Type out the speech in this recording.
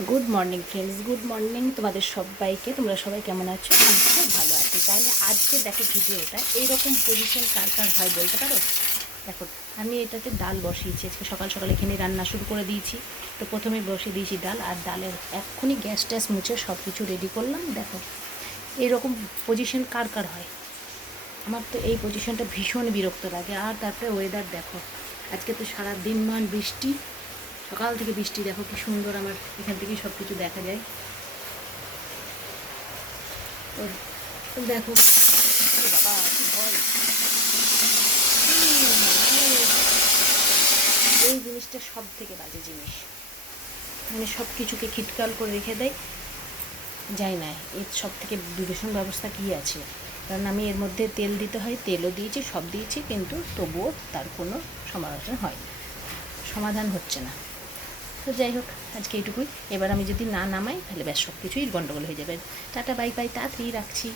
Good morning friends, good morning তোমাদের সবাইকে। তোমরা সবাই কেমন আছো? আমি খুব ভালো আছি। তাহলে আজকে দেখো ভিডিওটা এইরকম পজিশন কার কার হয় বলতে পারো? দেখো, আমি এটাতে ডাল বসিয়েছি। আজকে সকাল সকাল এখানে রান্না শুরু করে দিয়েছি। তো প্রথমে বসিয়ে দিয়েছি ডাল, আর ডালের এক্ষুনি গ্যাস ট্যাস মুছে সব কিছু রেডি করলাম। দেখো এইরকম পজিশন কার কার হয়? আমার তো এই পজিশনটা ভীষণ বিরক্ত লাগে। আর তারপরে ওয়েদার দেখো, আজকে তো সারা দিন মান বৃষ্টি, সকাল থেকে বৃষ্টি। দেখো কি সুন্দর, আমার এখান থেকেই সব কিছু দেখা যায়। তো দেখো, বাবা কি ভয়! এই জিনিসটা সব থেকে বাজে জিনিস, মানে সব কিছুকে খিটকাল করে রেখে দেয়। যাই না, এর সব থেকে বিবেচন ব্যবস্থা কী আছে? কারণ আমি এর মধ্যে তেল দিতে হয়, তেলও দিয়েছি, সব দিয়েছি, কিন্তু তবুও তার কোনো সমাধান হয় না, সমাধান হচ্ছে না। তো যাই হোক, আজকে এইটুকুই। এবার আমি যদি না নামাই তাহলে ব্যাস সব কিছুই গণ্ডগোল হয়ে যাবে। টাটা, বাই বাই, তাড়াতাড়ি রাখছি।